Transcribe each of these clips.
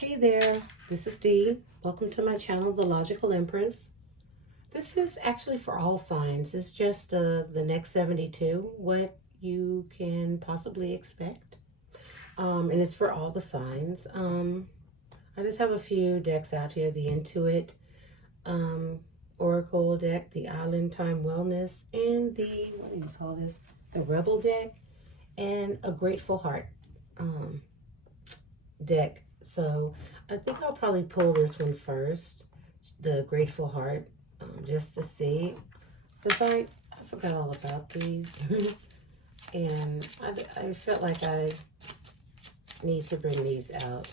Hey there, this is Dee. Welcome to my channel, The Logical Empress. This is actually for all signs. It's just the next 72, what you can possibly expect. And it's for all the signs. I just have a few decks out here. The Intuit Oracle deck, the Island Time Wellness, and the, what do you call this? The Rebel deck, and a Grateful Heart deck. So I think I'll probably pull this one first, the Grateful Heart, just to see, because I forgot all about these. And I felt like I need to bring these out.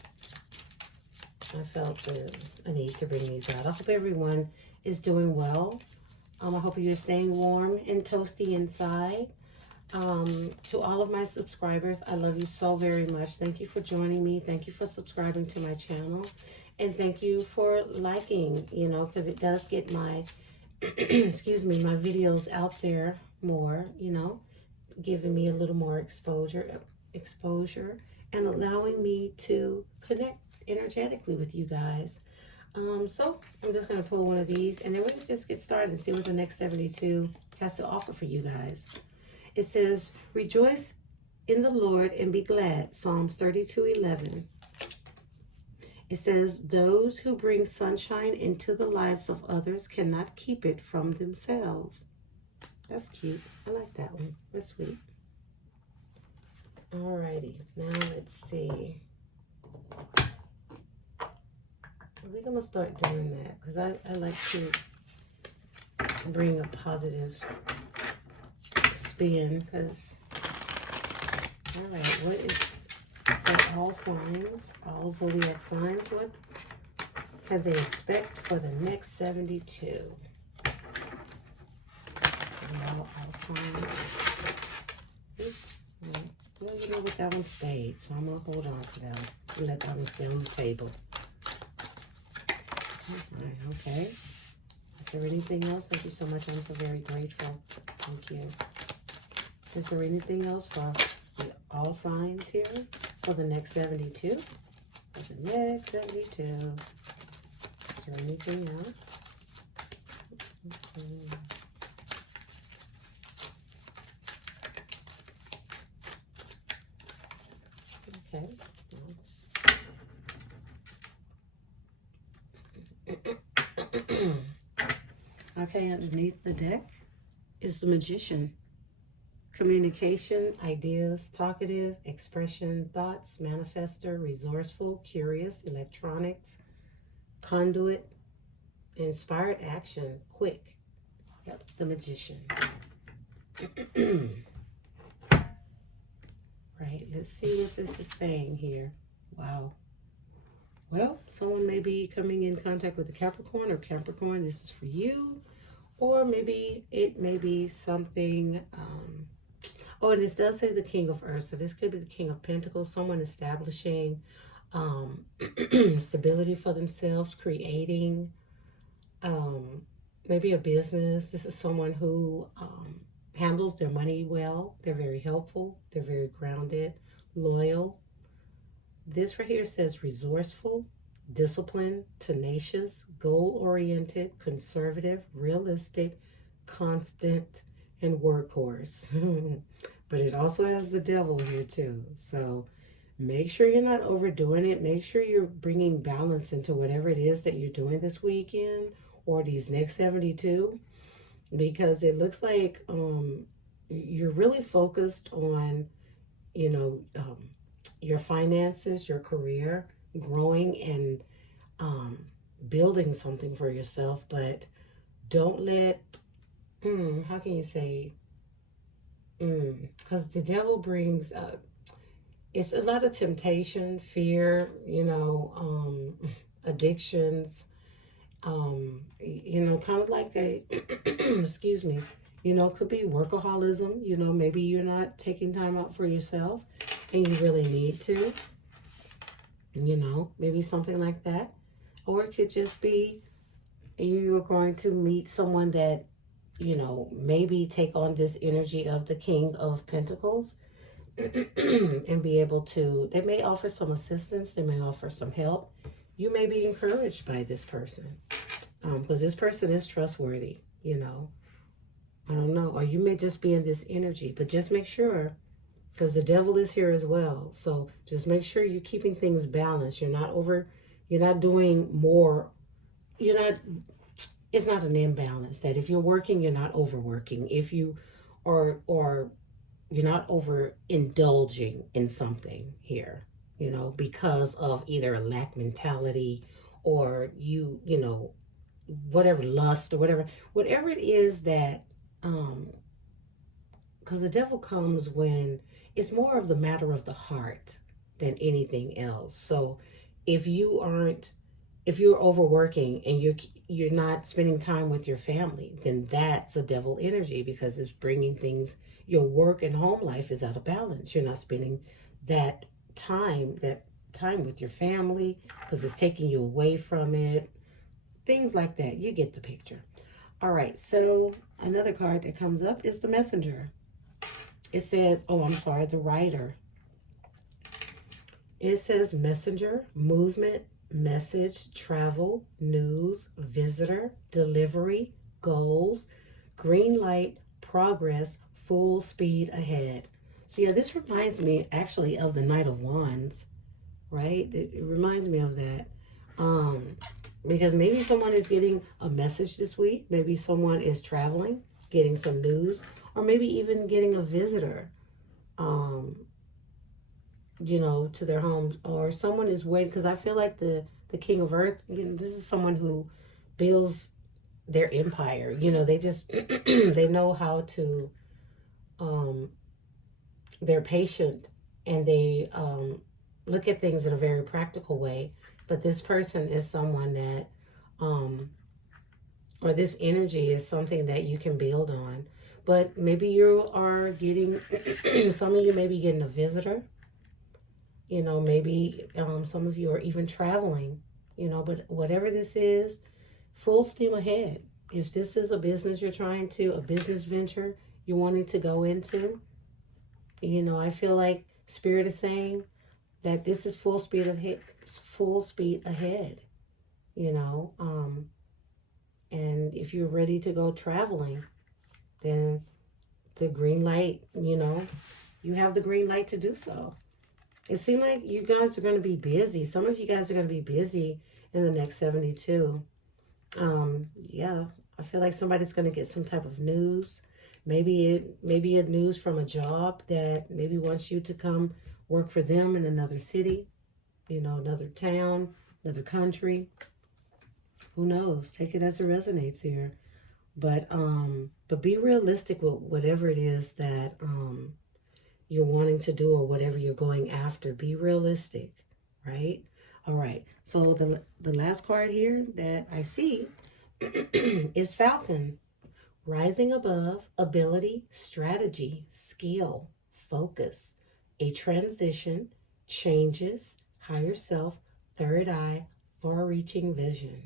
I felt a need to bring these out. I hope everyone is doing well. I hope you're staying warm and toasty inside. To all of my subscribers, I love you so very much. Thank you for joining me. Thank you for subscribing to my channel. And thank you for liking, you know, because it does get my, excuse me, my videos out there more, you know, giving me a little more exposure, and allowing me to connect energetically with you guys. So I'm just going to pull one of these, and then we can just get started and see what the next 72 has to offer for you guys. It says, rejoice in the Lord and be glad. Psalms 32:11. It says, those who bring sunshine into the lives of others cannot keep it from themselves. That's cute. I like that one. That's sweet. Alrighty. Now let's see. I think I'm going to start doing that because I like to bring a positive spin, because all right, what is for all signs, all zodiac signs, what can they expect for the next 72? All signs. Well, you know what, that one stayed, so I'm gonna hold on to that and let that one stay on the table. Okay, is there anything else? Thank you so much. I'm so very grateful. Thank you. Is there anything else for all signs here for the next 72? For the next 72. Is there anything else? Okay. Okay, underneath the deck is the Magician. Communication, ideas, talkative, expression, thoughts, manifester, resourceful, curious, electronics, conduit, inspired action, quick. Yep, the Magician. Right, let's see what this is saying here. Wow. Well, someone may be coming in contact with a Capricorn, or Capricorn, this is for you. Or maybe it may be something, oh, and this does say the King of Earth, so this could be the King of Pentacles, someone establishing stability for themselves, creating maybe a business. This is someone who handles their money well. They're very helpful. They're very grounded, loyal. This right here says resourceful, disciplined, tenacious, goal-oriented, conservative, realistic, constant, and workhorse. But it also has the devil here too. So make sure you're not overdoing it. Make sure you're bringing balance into whatever it is that you're doing this weekend or these next 72, because it looks like you're really focused on, you know, your finances, your career, growing and building something for yourself. But don't let, how can you say, because the devil brings it's a lot of temptation, fear, you know, addictions, you know, kind of like a excuse me, you know, it could be workaholism. You know, maybe you're not taking time out for yourself and you really need to, you know, maybe something like that. Or it could just be you're going to meet someone that, you know, maybe take on this energy of the King of Pentacles and be able to, they may offer some assistance, they may offer some help, you may be encouraged by this person. Because this person is trustworthy, you know. I don't know. Or you may just be in this energy. But just make sure, because the devil is here as well. So just make sure you're keeping things balanced. You're not doing more. It's not an imbalance. That if you're working, you're not overworking. If you or you're not overindulging in something here, you know, because of either a lack mentality or you know, whatever, lust or whatever it is that, because the devil comes when it's more of the matter of the heart than anything else. So if you're overworking and you're not spending time with your family, then that's a devil energy, because it's bringing things, your work and home life is out of balance. You're not spending that time with your family, because it's taking you away from it. Things like that. You get the picture. All right. So another card that comes up is the Messenger. It says, the Rider. It says messenger, movement, message, travel, news, visitor, delivery, goals, green light, progress, full speed ahead. So yeah, this reminds me actually of the Knight of Wands, right? It reminds me of that. Because maybe someone is getting a message this week. Maybe someone is traveling, getting some news, or maybe even getting a visitor, you know, to their homes, or someone is waiting, because I feel like the King of Earth, you know, this is someone who builds their empire. You know, they just, they know how to, they're patient, and they look at things in a very practical way. But this person is someone that, or this energy is something that you can build on. But maybe you are getting, some of you may be getting a visitor. You know, maybe some of you are even traveling, you know, but whatever this is, full steam ahead. If this is a business a business venture you're wanting to go into, you know, I feel like Spirit is saying that this is full speed ahead, you know. And if you're ready to go traveling, then the green light, you know, you have the green light to do so. It seems like you guys are going to be busy. Some of you guys are going to be busy in the next 72. Yeah, I feel like somebody's going to get some type of news. Maybe a news from a job that maybe wants you to come work for them in another city, you know, another town, another country. Who knows? Take it as it resonates here. But be realistic with whatever it is that you're wanting to do, or whatever you're going after. Be realistic, right? All right. So the last card here that I see is Falcon. Rising above, ability, strategy, skill, focus, a transition, changes, higher self, third eye, far-reaching vision.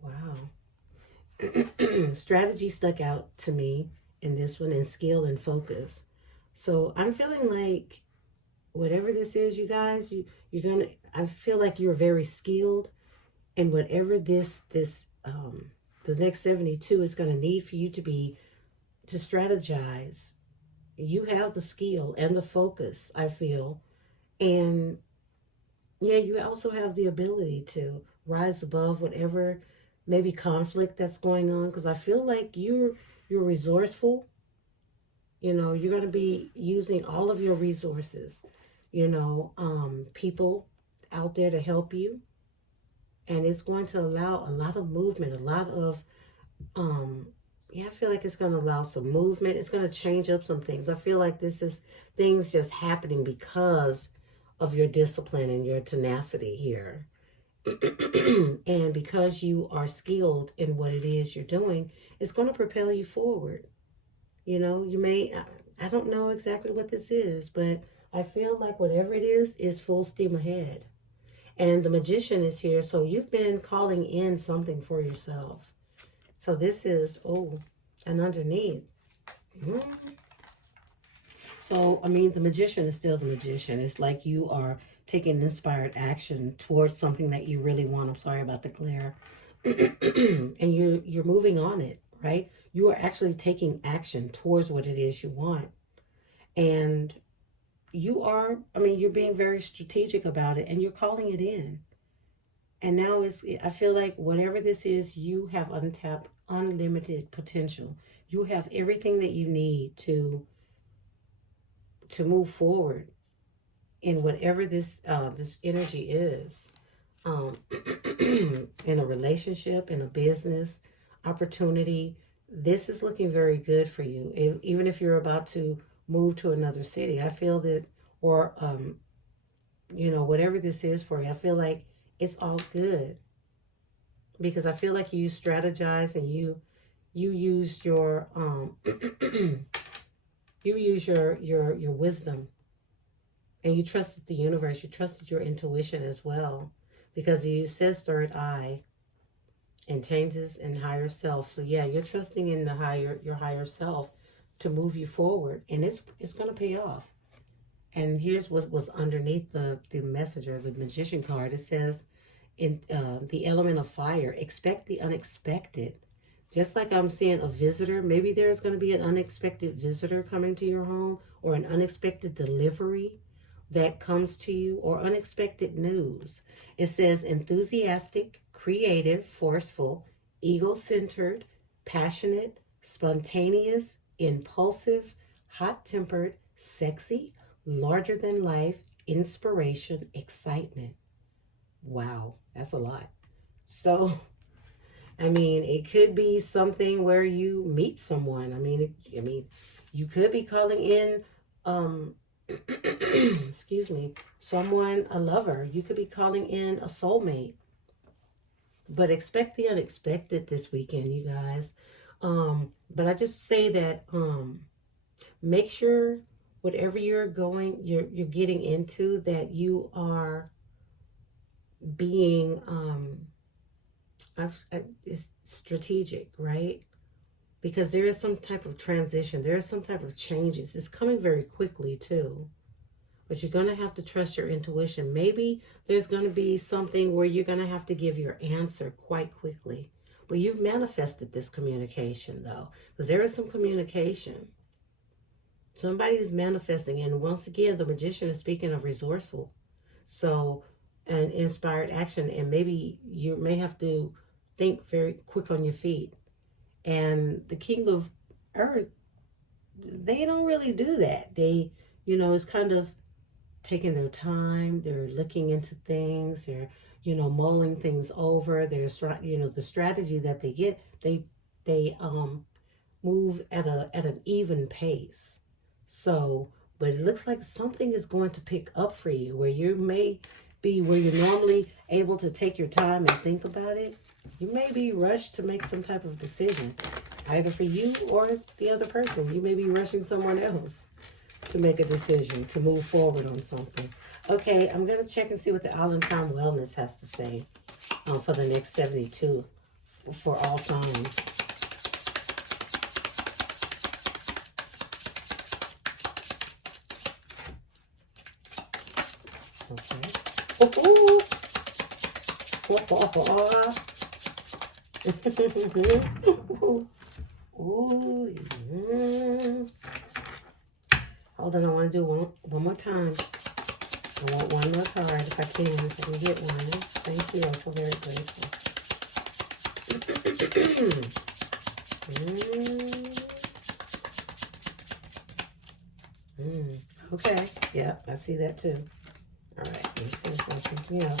Wow. Strategy stuck out to me in this one, and skill and focus. So I'm feeling like whatever this is, you guys, I feel like you're very skilled, and whatever the next 72 is going to need for you to strategize. You have the skill and the focus, I feel. And yeah, you also have the ability to rise above whatever maybe conflict that's going on, because I feel like you're resourceful. You know, you're going to be using all of your resources, you know, people out there to help you. And it's going to allow a lot of movement, a lot of, I feel like it's going to allow some movement. It's going to change up some things. I feel like this is things just happening because of your discipline and your tenacity here. And because you are skilled in what it is you're doing, it's going to propel you forward. You know, you may, I don't know exactly what this is, but I feel like whatever it is full steam ahead. And the Magician is here, so you've been calling in something for yourself. So this is, and underneath. So, I mean, the Magician is still the Magician. It's like you are taking inspired action towards something that you really want. I'm sorry about the glare. And you're moving on it, right? You are actually taking action towards what it is you want. And you're being very strategic about it, and you're calling it in. And now I feel like whatever this is, you have untapped, unlimited potential. You have everything that you need to move forward in whatever this energy is. In a relationship, in a business opportunity, this is looking very good for you. Even if you're about to move to another city, I feel that, or whatever this is for you, I feel like it's all good, because I feel like you strategize and you use your your wisdom, and you trusted the universe, you trusted your intuition as well, because it says third eye and changes in higher self. So yeah, you're trusting in your higher self to move you forward, and it's going to pay off. And here's what was underneath the messenger, the magician card. It says, in the element of fire, expect the unexpected. Just like I'm seeing a visitor, maybe there's going to be an unexpected visitor coming to your home, or an unexpected delivery that comes to you, or unexpected news. It says enthusiastic, creative, forceful, ego-centered, passionate, spontaneous, impulsive, hot-tempered, sexy, larger than life, inspiration, excitement. Wow, that's a lot. So, it could be something where you meet someone. You could be calling in, excuse me, someone, a lover. You could be calling in a soulmate. But expect the unexpected this weekend, you guys. But I just say that make sure whatever you're getting into, that you are being is strategic, right? Because there is some type of transition, there is some type of changes. It's coming very quickly too. But you're going to have to trust your intuition. Maybe there's going to be something where you're going to have to give your answer quite quickly. But you've manifested this communication, though, because there is some communication. Somebody's manifesting. And once again, the magician is speaking of resourceful. So, and inspired action. And maybe you may have to think very quick on your feet. And the king of earth, they don't really do that. They, it's kind of taking their time. They're looking into things. They're, mulling things over. There's, the strategy that they get, they move at an even pace. So, but it looks like something is going to pick up for you, where you may be, where you're normally able to take your time and think about it. You may be rushed to make some type of decision, either for you or the other person. You may be rushing someone else to make a decision, to move forward on something. Okay, I'm going to check and see what the Island Time Wellness has to say for the next 72 for all signs. Okay. Ooh, yeah. Hold on, I want to do one more time. I want one more card if I can get one. Thank you, I'm so very grateful. Okay, yeah, I see that too. All right, let's finish on something else.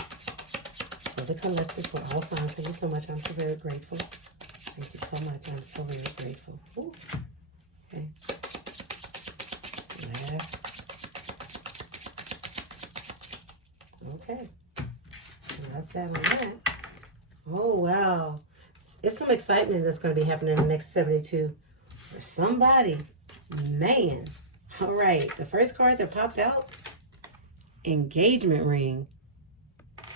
For the collective, for all signs, thank you so much. I'm so very grateful. Thank you so much. I'm so very grateful. Ooh. Okay. Last. Okay. And that's that on that. Oh, wow. It's some excitement that's going to be happening in the next 72 for somebody. Man. All right. The first card that popped out, engagement ring.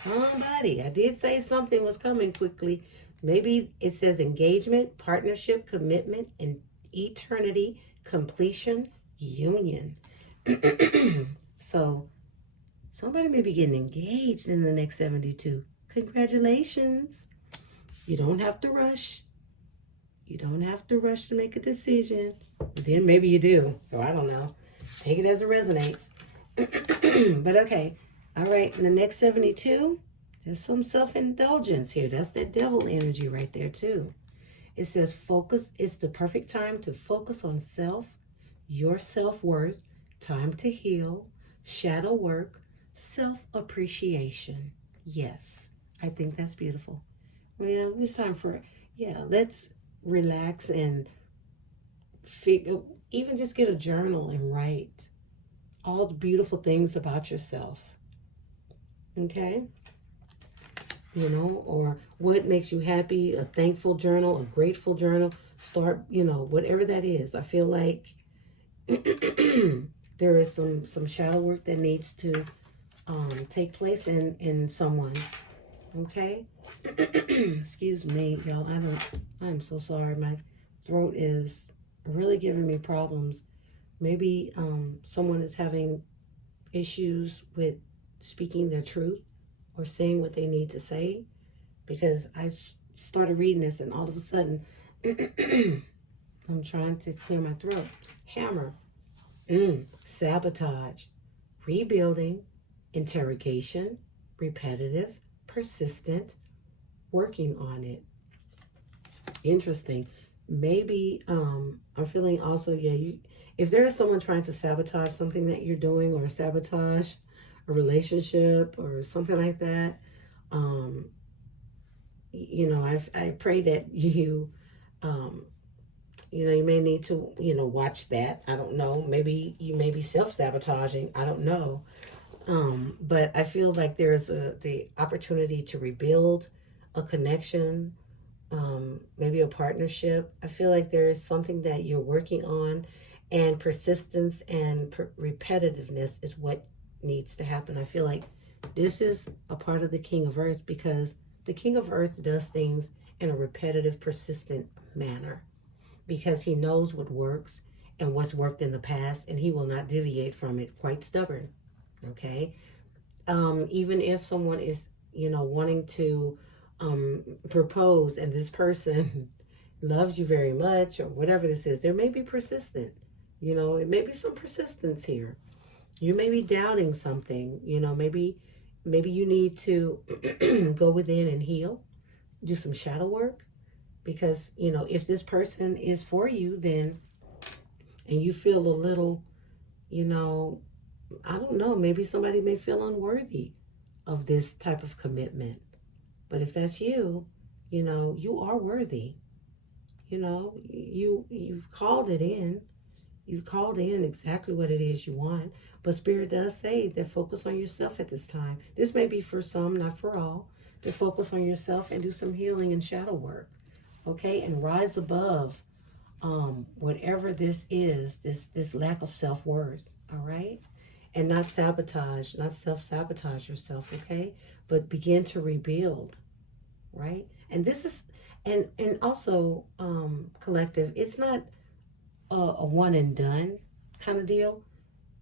Somebody. I did say something was coming quickly. Maybe it says engagement, partnership, commitment, and eternity, completion, union. So Somebody may be getting engaged in the next 72. Congratulations. You don't have to rush. You don't have to rush to make a decision. Then maybe you do. So I don't know. Take it as it resonates. But okay. All right. In the next 72, there's some self-indulgence here. That's that devil energy right there too. It says focus. It's the perfect time to focus on self, your self-worth, time to heal, shadow work, self-appreciation. Yes, I think that's beautiful. Well, it's time for, let's relax and even just get a journal and write all the beautiful things about yourself. Okay? You know, or what makes you happy, a thankful journal, a grateful journal. Start, whatever that is. I feel like there is some shadow work that needs to take place in someone. Okay? Excuse me, y'all. I'm so sorry. My throat is really giving me problems. Maybe someone is having issues with speaking their truth or saying what they need to say, because I started reading this and all of a sudden I'm trying to clear my throat. Hammer. Sabotage. Rebuilding. Interrogation. Repetitive. Persistent. Working on it. Interesting. Maybe I'm feeling also, if there is someone trying to sabotage something that you're doing, or sabotage a relationship or something like that, I pray that you may need to, watch that. I don't know. Maybe you may be self-sabotaging. I don't know. But I feel like there's the opportunity to rebuild a connection, maybe a partnership. I feel like there is something that you're working on, and persistence and repetitiveness is what needs to happen. I feel like this is a part of the King of Earth, because the King of Earth does things in a repetitive, persistent manner, because he knows what works and what's worked in the past, and he will not deviate from it. Quite stubborn. Okay? Even if someone is, wanting to propose, and this person loves you very much, or whatever this is, there may be persistent. It may be some persistence here. You may be doubting something. Maybe you need to go within and heal, do some shadow work, because if this person is for you, then, and you feel a little, I don't know, maybe somebody may feel unworthy of this type of commitment. But if that's you, you are worthy. You've called it in. You've called in exactly what it is you want. But Spirit does say that focus on yourself at this time. This may be for some, not for all, to focus on yourself and do some healing and shadow work. Okay? And rise above whatever this is, this lack of self-worth. All right? And not self-sabotage yourself, okay? But begin to rebuild, right? And this is, and also, collective, it's not a one and done kind of deal.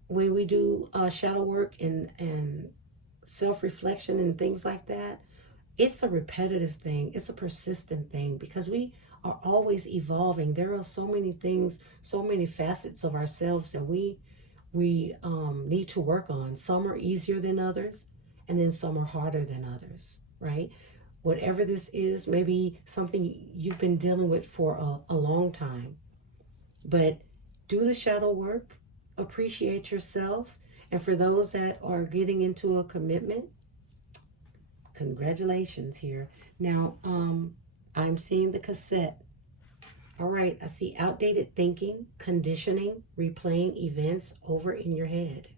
When we do shadow work and self-reflection and things like that, it's a repetitive thing. It's a persistent thing, because we are always evolving. There are so many things, so many facets of ourselves that we need to work on. Some are easier than others, and then some are harder than others, right? Whatever this is, maybe something you've been dealing with for a long time. But do the shadow work, appreciate yourself, and for those that are getting into a commitment, congratulations here. Now, I'm seeing the cassette. All right, I see outdated thinking, conditioning, replaying events over in your head.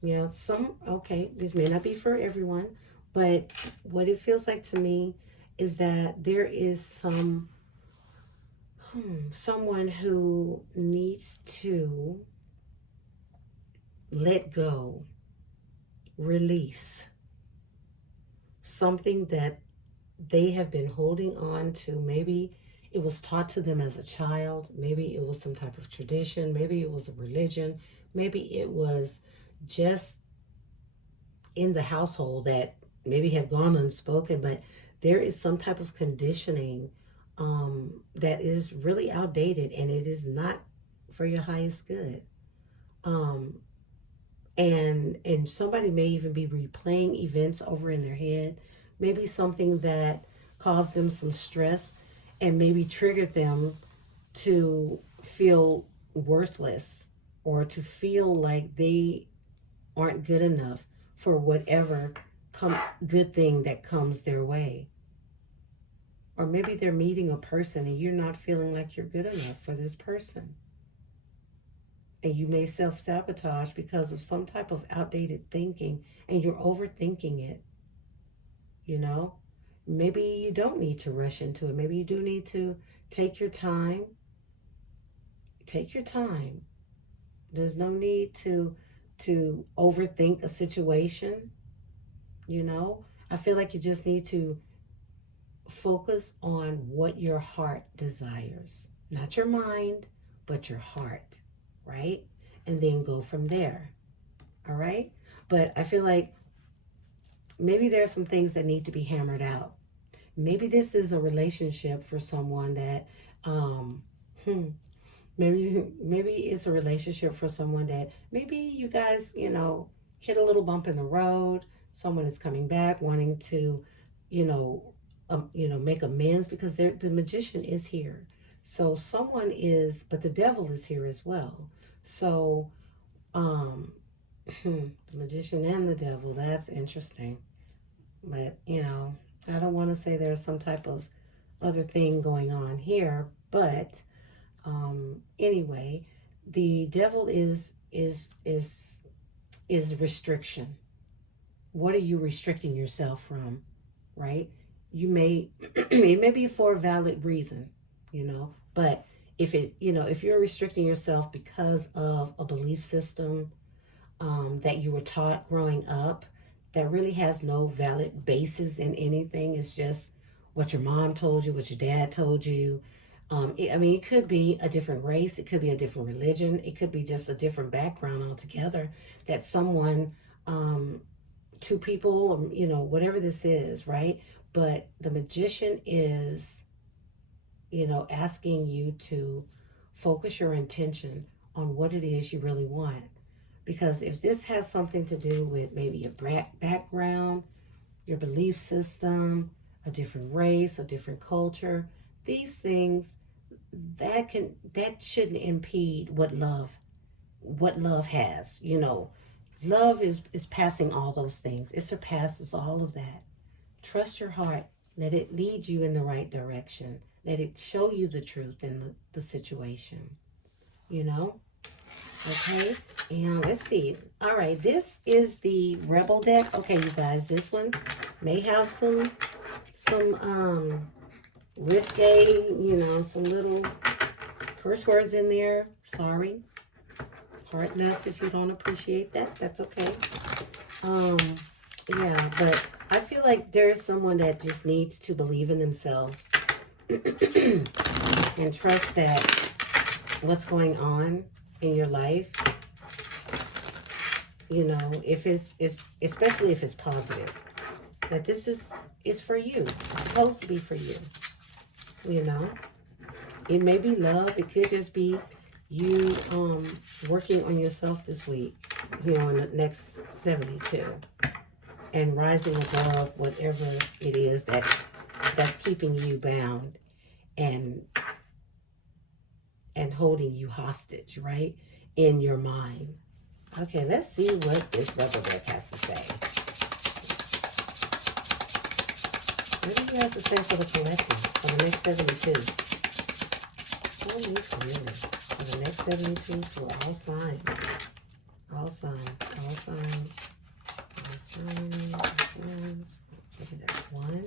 Yeah, this may not be for everyone, but what it feels like to me is that there is someone who needs to let go, release something that they have been holding on to. Maybe it was taught to them as a child. Maybe it was some type of tradition. Maybe it was a religion. Maybe it was just in the household that maybe have gone unspoken, but there is some type of conditioning that is really outdated, and it is not for your highest good. And somebody may even be replaying events over in their head, maybe something that caused them some stress and maybe triggered them to feel worthless or to feel like they aren't good enough for whatever good thing that comes their way. Or maybe they're meeting a person and you're not feeling like you're good enough for this person. And you may self-sabotage because of some type of outdated thinking, and you're overthinking it. You know, maybe you don't need to rush into it. Maybe you do need to take your time. Take your time. There's no need to overthink a situation. You know, I feel like you just need to focus on what your heart desires. Not your mind, but your heart, right? And then go from there. All right? But I feel like maybe there's some things that need to be hammered out. Maybe this is a relationship for someone that, maybe it's a relationship for someone that maybe you guys, you know, hit a little bump in the road. Someone is coming back wanting to, make amends, because the magician is here. So someone is, but the devil is here as well. So, the magician and the devil, that's interesting. But, I don't want to say there's some type of other thing going on here, but anyway, the devil is restriction. What are you restricting yourself from, right? You may, it may be for a valid reason, but if you're restricting yourself because of a belief system that you were taught growing up that really has no valid basis in anything, it's just what your mom told you, what your dad told you. It could be a different race, it could be a different religion, it could be just a different background altogether, that someone, two people, whatever this is, right? But the magician is, asking you to focus your intention on what it is you really want. Because if this has something to do with maybe your background, your belief system, a different race, a different culture, these things, that shouldn't impede what love has. Love is passing all those things. It surpasses all of that. Trust your heart. Let it lead you in the right direction. Let it show you the truth in the situation. Okay, and let's see. All right, this is the Rebel deck. Okay, you guys, this one may have some risque, some little curse words in there. Sorry. Hard enough if you don't appreciate that. That's okay. Yeah, but I feel like there's someone that just needs to believe in themselves and trust that what's going on in your life, if it's especially if it's positive, that this is for you. It's supposed to be for you. It may be love. It could just be you working on yourself this week, in the next 72, and rising above whatever it is that's keeping you bound and holding you hostage, right, in your mind. Okay, let's see what this Rebel deck has to say. What do you have to say for the collective for the next 72? Oh, really. For the next 72 for all signs. All signs. All signs. All signs. All signs. Okay, that's one.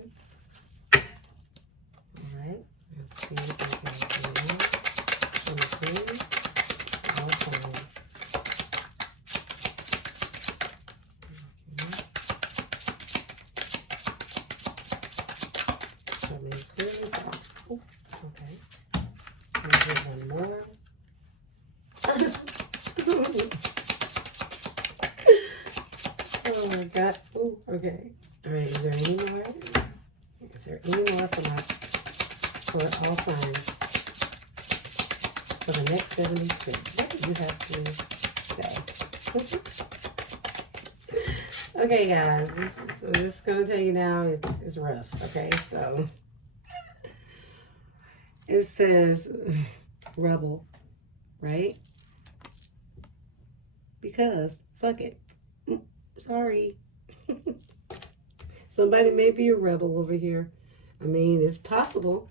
All right. Let's see what that can do. 22. All signs. Okay. One more. Oh my God. Okay. All right. Is there any more? Is there any more for all signs for the next 72? What do you have to say? Okay, guys. I'm just gonna tell you now. It's rough. Okay, so it says rebel, right? Because fuck it. Sorry. Somebody may be a rebel over here. I mean, it's possible.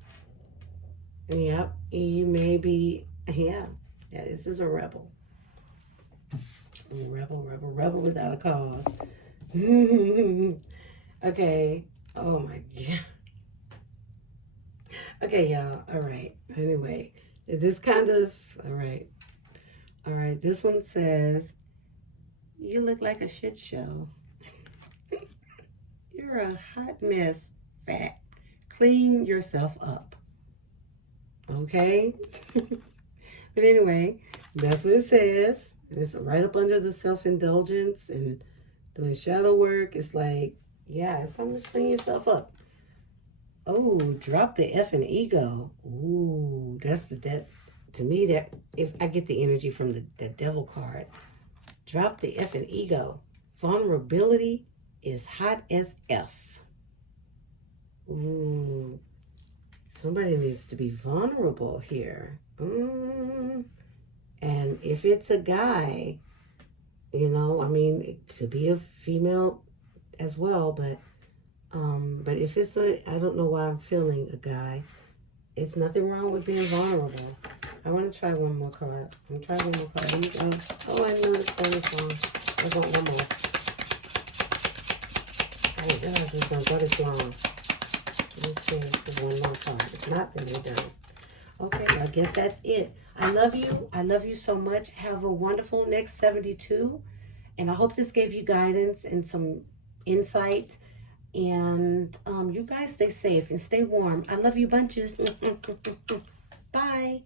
Yep, you may be, yeah, this is a rebel. Rebel without a cause. Okay, oh my God. Okay, y'all, all right. Anyway, this kind of, all right, this one says, you look like a shit show. You're a hot mess, fat. Clean yourself up. Okay? But anyway, that's what it says. And it's right up under the self-indulgence and doing shadow work. It's like, yeah, it's time to clean yourself up. Oh, drop the effing ego. Ooh, that to me, that if I get the energy from the devil card, drop the effing ego. Vulnerability is hot as F. Ooh, somebody needs to be vulnerable here. And if it's a guy, you know, I mean, it could be a female as well, but if it's I don't know why I'm feeling a guy. It's nothing wrong with being vulnerable. I want to try one more card. I'm trying one more card. Oh, I know this one is wrong. I want one more. I didn't realize it was going to go this long. Let's see if there's one more card. If not, then we're done. Okay, I guess that's it. I love you. I love you so much. Have a wonderful next 72. And I hope this gave you guidance and some insight. And you guys stay safe and stay warm. I love you bunches. Bye.